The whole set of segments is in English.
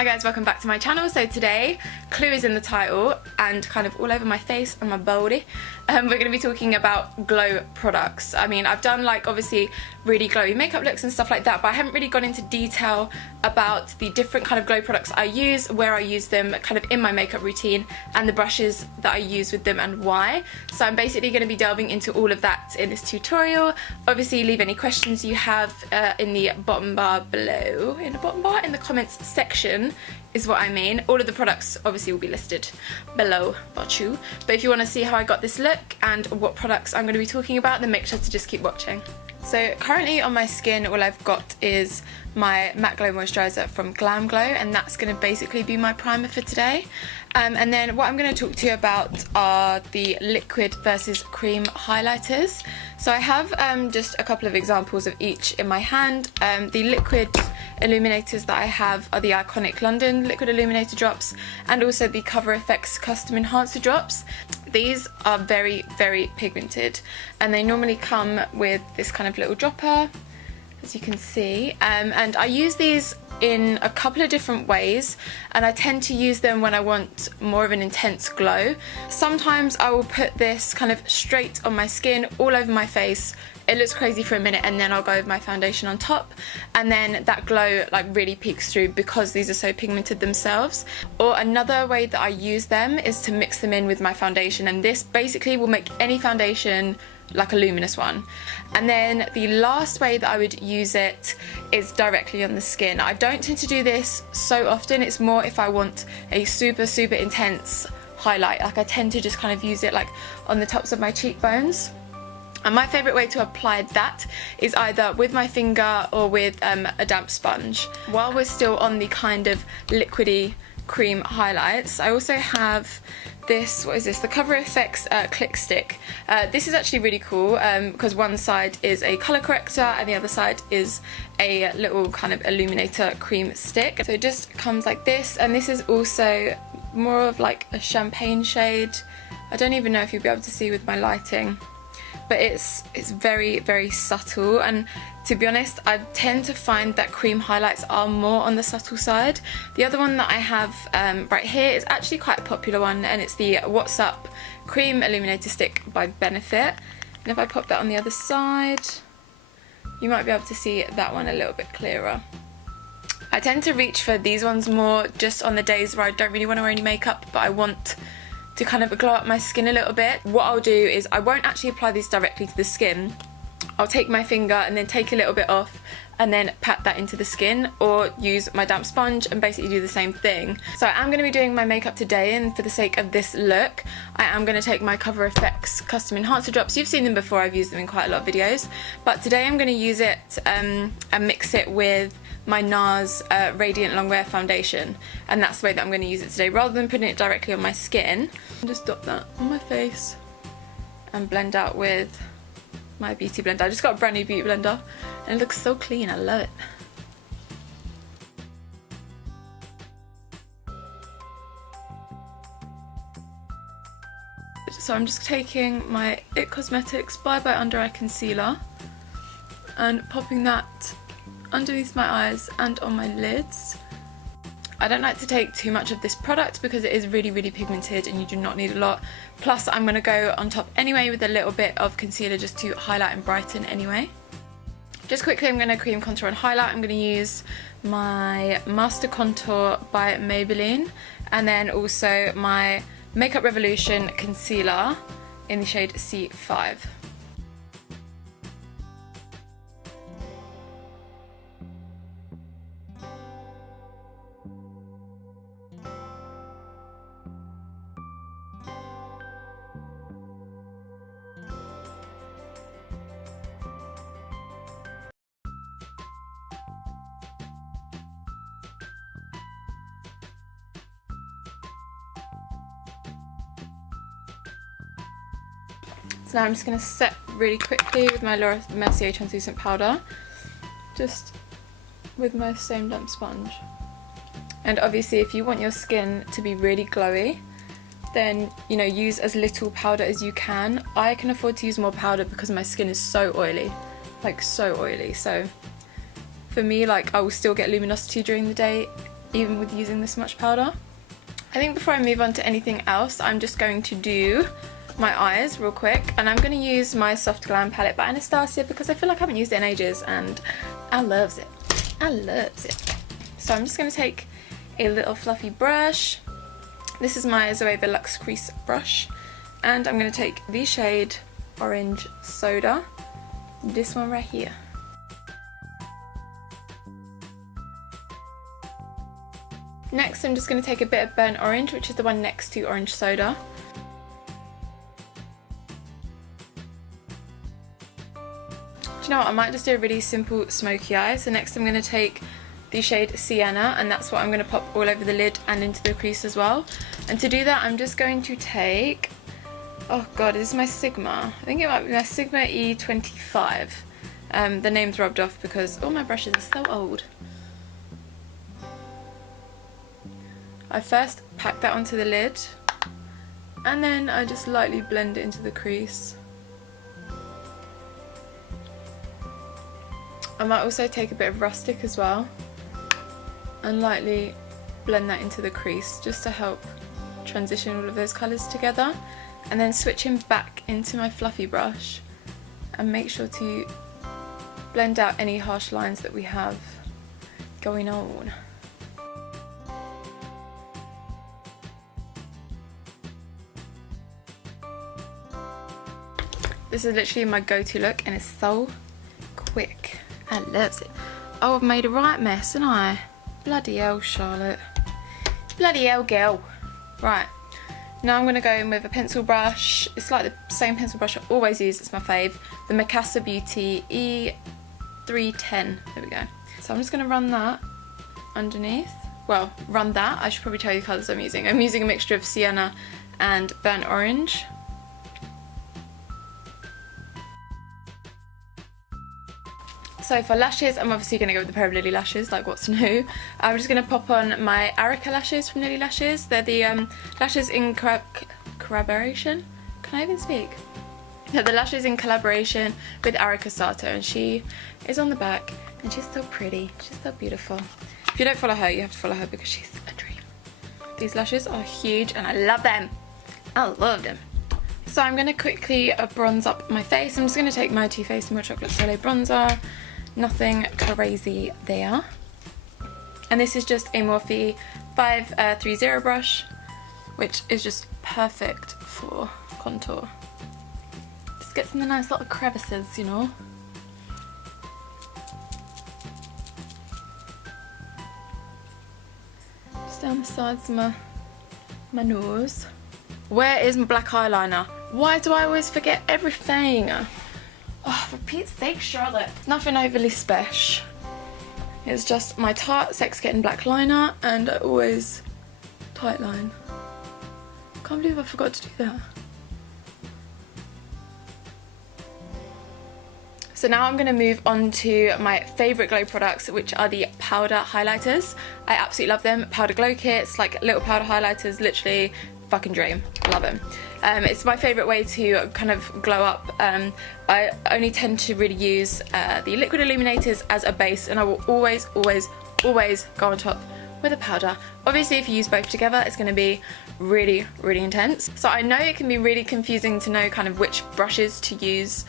Hi guys, welcome back to my channel. So today, clue is in the title and kind of all over my face and my body. We're going to be talking about glow products. I mean, I've done like obviously really glowy makeup looks and stuff like that, but I haven't really gone into detail about the different kind of glow products I use, where I use them kind of in my makeup routine, and the brushes that I use with them and why. So I'm basically going to be delving into all of that in this tutorial. Obviously leave any questions you have in the bottom bar below, in the comments section is what I mean. All of the products obviously will be listed below but if you want to see how I got this look and what products I'm going to be talking about, then make sure to just keep watching. So currently on my skin, all I've got is my Matte Glow Moisturiser from Glam Glow, and that's going to basically be my primer for today. And then what I'm going to talk to you about are the liquid versus cream highlighters. So I have just a couple of examples of each in my hand. The liquid illuminators that I have are the iconic London liquid illuminator drops, and also the Cover FX custom enhancer drops. These are very, very pigmented, and they normally come with this kind of little dropper, as you can see, and I use these in a couple of different ways, and I tend to use them when I want more of an intense glow. Sometimes I will put this kind of straight on my skin, all over my face. It looks crazy for a minute, and then I'll go with my foundation on top, and then that glow like really peeks through because these are so pigmented themselves. Or another way that I use them is to mix them in with my foundation, and this basically will make any foundation like a luminous one. And then the last way that I would use it is directly on the skin. I don't tend to do this so often. It's more if I want a super intense highlight. Like I tend to just kind of use it like on the tops of my cheekbones. And my favourite way to apply that is either with my finger or with a damp sponge. While we're still on the kind of liquidy cream highlights, I also have this, what is this? The Cover FX Click Stick. This is actually really cool because one side is a colour corrector and the other side is a little kind of illuminator cream stick. So it just comes like this, and this is also more of like a champagne shade. I don't even know if you'll be able to see with my lighting, but it's very subtle, and to be honest, I tend to find that cream highlights are more on the subtle side. The other one that I have right here is actually quite a popular one, and it's the What's Up Cream Illuminator Stick by Benefit. And if I pop that on the other side, you might be able to see that one a little bit clearer. I tend to reach for these ones more just on the days where I don't really want to wear any makeup, but I want to kind of glow up my skin a little bit. What I'll do is I won't actually apply these directly to the skin. I'll take my finger and then take a little bit off and then pat that into the skin, or use my damp sponge and basically do the same thing. So I am going to be doing my makeup today, and for the sake of this look, I am going to take my Cover FX custom enhancer drops. You've seen them before, I've used them in quite a lot of videos, but today I'm going to use it and mix it with my Nars Radiant Longwear foundation, and that's the way that I'm going to use it today, rather than putting it directly on my skin. Just dot that on my face and blend out with my beauty blender. I just got a brand new beauty blender and it looks so clean, I love it. So I'm just taking my IT Cosmetics Bye Bye Under Eye Concealer and popping that underneath my eyes and on my lids. I don't like to take too much of this product because it is really pigmented and you do not need a lot. Plus I'm going to go on top anyway with a little bit of concealer just to highlight and brighten anyway. Just quickly, I'm going to cream contour and highlight. I'm going to use my Master Contour by Maybelline, and then also my Makeup Revolution concealer in the shade C5. So now I'm just going to set really quickly with my Mercier translucent powder, just with my same damp sponge. And obviously if you want your skin to be really glowy, then you know, use as little powder as you can. I can afford to use more powder because my skin is so oily, like so oily. So for me, like, I will still get luminosity during the day even with using this much powder. I think before I move on to anything else, I'm just going to do my eyes real quick, and I'm going to use my Soft Glam palette by Anastasia because I feel like I haven't used it in ages and I loves it. I loves it. So I'm just going to take a little fluffy brush. This is my Zoeva Luxe Crease brush, and I'm going to take the shade Orange Soda, this one right here. Next I'm just going to take a bit of Burnt Orange, which is the one next to Orange Soda. Do you know what, I might just do a really simple smoky eye. So next I'm going to take the shade Sienna, and that's what I'm going to pop all over the lid and into the crease as well. And to do that I'm just going to take, oh god, this is my Sigma. I think it might be my Sigma E25. The name's rubbed off because all my brushes are so old. I first pack that onto the lid and then I just lightly blend it into the crease. I might also take a bit of Rustic as well and lightly blend that into the crease just to help transition all of those colours together, and then switching back into my fluffy brush and make sure to blend out any harsh lines that we have going on. This is literally my go-to look and it's so quick. I loves it. Oh, I've made a right mess, haven't I? Bloody hell, Charlotte. Bloody hell, girl. Right, now I'm going to go in with a pencil brush. It's like the same pencil brush I always use, it's my fave. The Mikasa Beauty E310. There we go. So I'm just going to run that underneath. Well, run that. I should probably tell you the colours I'm using. I'm using a mixture of Sienna and Burnt Orange. So for lashes, I'm obviously going to go with a pair of Lilly lashes, like what's new. I'm just going to pop on my Arika lashes from Lilly Lashes. They're the lashes in collaboration. Can I even speak? They're the lashes in collaboration with Arika Sato, and she is on the back and she's so pretty. She's so beautiful. If you don't follow her, you have to follow her because she's a dream. These lashes are huge and I love them. I love them. So I'm going to quickly bronze up my face. I'm just going to take my Too Faced More Chocolate Soleil bronzer. Nothing crazy there. And this is just a Morphe 530 brush, which is just perfect for contour. Just gets in the nice little crevices, you know. Just down the sides of my nose. Where is my black eyeliner? Why do I always forget everything? Oh, for Pete's sake, Charlotte. Nothing overly special. It's just my Tarte Sex Kitten black liner, and I always tight line. Can't believe I forgot to do that. So now I'm going to move on to my favourite glow products, which are the powder highlighters. I absolutely love them. Powder glow kits, like little powder highlighters, literally fucking dream. Love them. It's my favourite way to kind of glow up. I only tend to really use the liquid illuminators as a base, and I will always go on top with a powder. Obviously if you use both together it's going to be really intense. So I know it can be really confusing to know kind of which brushes to use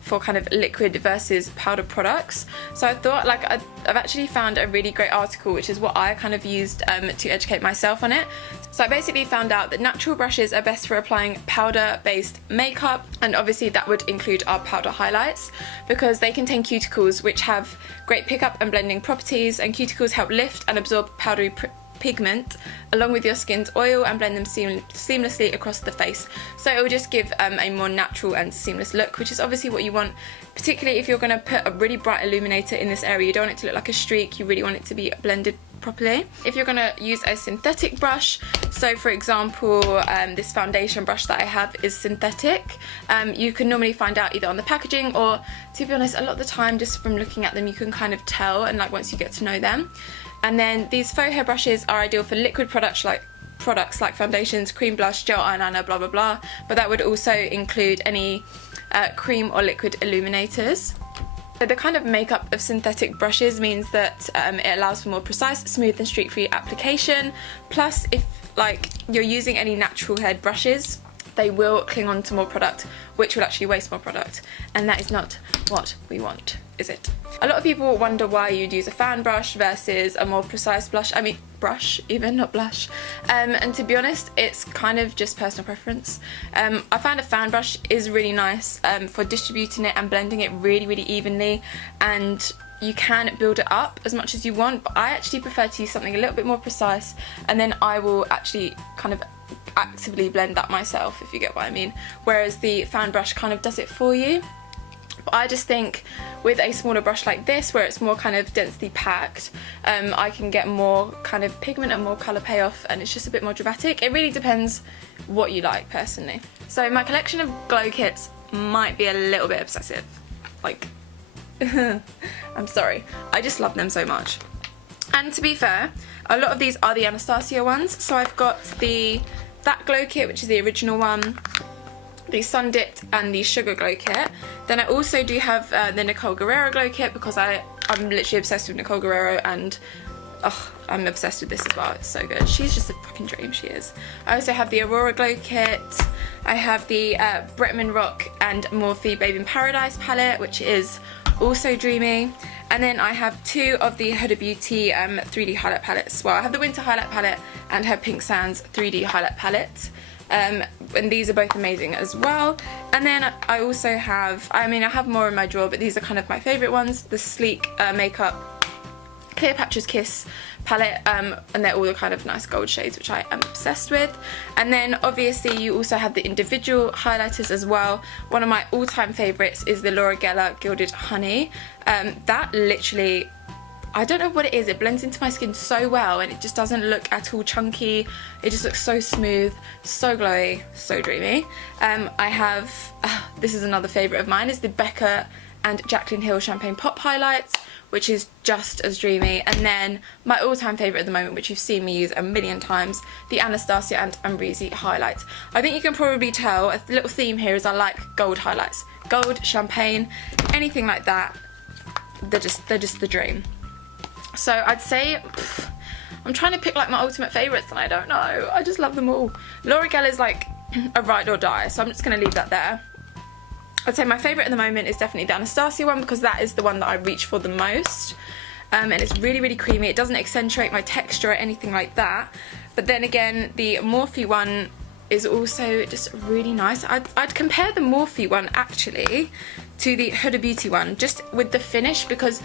for kind of liquid versus powder products. So I thought, like, I've actually found a really great article, which is what I kind of used to educate myself on it. So I basically found out that natural brushes are best for applying powder-based makeup, and obviously that would include our powder highlights, because they contain cuticles which have great pickup and blending properties, and cuticles help lift and absorb powdery pigment along with your skin's oil and blend them seamlessly across the face. So it will just give a more natural and seamless look, which is obviously what you want, particularly if you're going to put a really bright illuminator in this area. You don't want it to look like a streak, you really want it to be blended properly. If you're going to use a synthetic brush, so for example this foundation brush that I have is synthetic, you can normally find out either on the packaging, or to be honest a lot of the time just from looking at them you can kind of tell, and like once you get to know them. And then these faux hair brushes are ideal for liquid products like foundations, cream blush, gel eyeliner, blah blah blah, but that would also include any cream or liquid illuminators. So the kind of makeup of synthetic brushes means that it allows for more precise, smooth and streak-free application. Plus, if like you're using any natural haired brushes, they will cling on to more product, which will actually waste more product, and that is not what we want, is it? A lot of people wonder why you'd use a fan brush versus a more precise brush even, not blush. And to be honest, it's kind of just personal preference. I find a fan brush is really nice for distributing it and blending it really, really evenly, and you can build it up as much as you want, but I actually prefer to use something a little bit more precise, and then I will actually kind of actively blend that myself, if you get what I mean, whereas the fan brush kind of does it for you. But I just think with a smaller brush like this, where it's more kind of densely packed, I can get more kind of pigment and more colour payoff, and it's just a bit more dramatic. It really depends what you like, personally. So my collection of glow kits might be a little bit obsessive, like I'm sorry, I just love them so much. And to be fair, a lot of these are the Anastasia ones. So I've got that glow kit, which is the original one, the Sun Dipped and the Sugar Glow kit. Then I also do have the Nicole Guerrero glow kit, because I'm literally obsessed with Nicole Guerrero, and I'm obsessed with this as well. It's so good. She's just a fucking dream, she is. I also have the Aurora glow kit. I have the Bretman Rock and Morphe Babe in Paradise palette, which is also dreamy. And then I have two of the Huda Beauty 3D highlight palettes. Well, I have the Winter highlight palette and her Pink Sands 3D highlight palette. And these are both amazing as well. And then I also have, I have more in my drawer, but these are kind of my favourite ones. The Sleek Makeup Cleopatra's Kiss palette, and they're all the kind of nice gold shades, which I am obsessed with. And then obviously you also have the individual highlighters as well. One of my all-time favourites is the Laura Geller Gilded Honey. That literally, I don't know what it is, it blends into my skin so well, and it just doesn't look at all chunky. It just looks so smooth, so glowy, so dreamy. I have, this is another favourite of mine, is the Becca and Jaclyn Hill Champagne Pop Highlights, which is just as dreamy. And then my all-time favourite at the moment, which you've seen me use a million times, the Anastasia and Ambrisi highlights. I think you can probably tell a little theme here is I like gold highlights. Gold, champagne, anything like that, they're just the dream. So I'd say, I'm trying to pick like my ultimate favourites and I don't know. I just love them all. Laura Geller is like a ride or die, so I'm just going to leave that there. I'd say my favourite at the moment is definitely the Anastasia one, because that is the one that I reach for the most. And it's really, really creamy. It doesn't accentuate my texture or anything like that. But then again, the Morphe one is also just really nice. I'd compare the Morphe one actually to the Huda Beauty one, just with the finish, because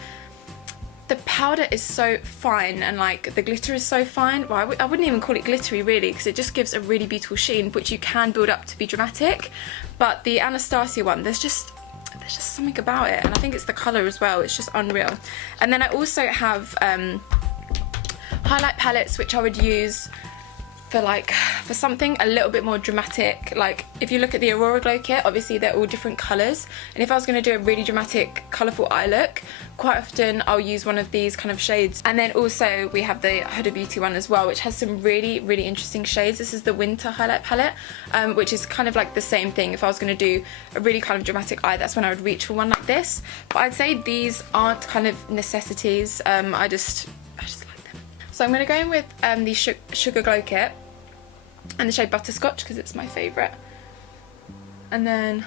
the powder is so fine and like the glitter is so fine. Well, I wouldn't even call it glittery really, because it just gives a really beautiful sheen, which you can build up to be dramatic. But the Anastasia one, there's just something about it, and I think it's the colour as well. It's just unreal. And then I also have highlight palettes, which I would use for something a little bit more dramatic. Like if you look at the Aurora glow kit, obviously they're all different colours, and if I was going to do a really dramatic colourful eye look, quite often I'll use one of these kind of shades. And then also we have the Huda Beauty one as well, which has some really, really interesting shades. This is the Winter highlight palette, which is kind of like the same thing. If I was going to do a really kind of dramatic eye, that's when I would reach for one like this. But I'd say these aren't kind of necessities. I just like them. So I'm going to go in with the Sugar Glow kit and the shade Butterscotch, because it's my favourite. And then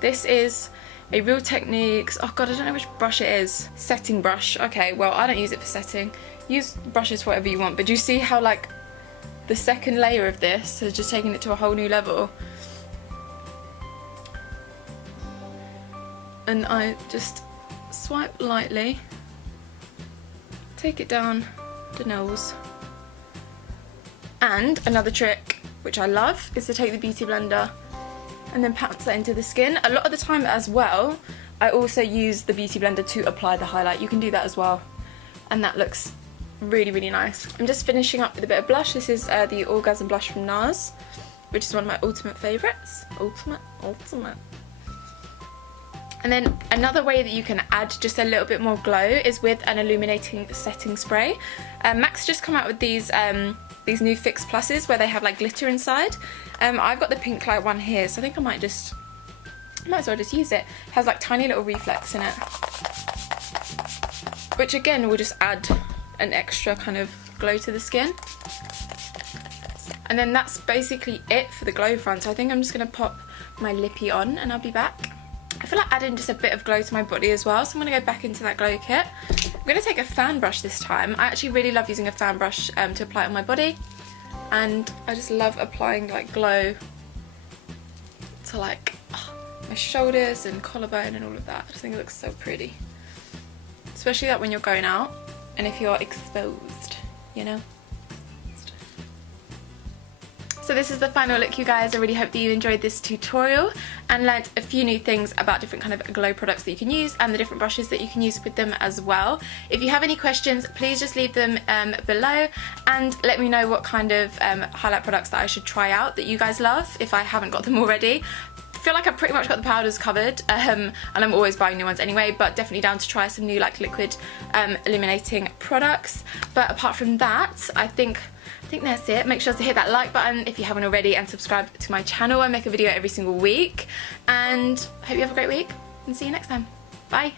this is a Real Techniques, oh god, I don't know which brush it is. Setting brush. Okay, well, I don't use it for setting. Use brushes for whatever you want, but do you see how like the second layer of this has just taken it to a whole new level? And I just swipe lightly, take it down the nose. And another trick, which I love, is to take the Beauty Blender and then pat that into the skin. A lot of the time as well, I also use the Beauty Blender to apply the highlight. You can do that as well, and that looks really, really nice. I'm just finishing up with a bit of blush. This is the Orgasm Blush from Nars, which is one of my ultimate favourites. Ultimate. And then another way that you can add just a little bit more glow is with an illuminating setting spray. Max just come out with these new Fix Pluses where they have like glitter inside. I've got the Pink Light one here, so I think I might just might as well just use it. It has like tiny little reflex in it, which again will just add an extra kind of glow to the skin. And then that's basically it for the glow front. So I think I'm just going to pop my lippy on and I'll be back. I feel like adding just a bit of glow to my body as well, so I'm going to go back into that glow kit. I'm going to take a fan brush this time. I actually really love using a fan brush to apply it on my body, and I just love applying like glow to like my shoulders and collarbone and all of that. I just think it looks so pretty, especially that when you're going out and if you're exposed, you know. So this is the final look, you guys. I really hope that you enjoyed this tutorial and learned a few new things about different kind of glow products that you can use and the different brushes that you can use with them as well. If you have any questions, please just leave them below and let me know what kind of highlight products that I should try out that you guys love if I haven't got them already. I feel like I've pretty much got the powders covered, and I'm always buying new ones anyway, but definitely down to try some new like liquid illuminating products. But apart from that, I think that's it. Make sure to hit that like button if you haven't already and subscribe to my channel. I make a video every single week, and hope you have a great week and see you next time. Bye.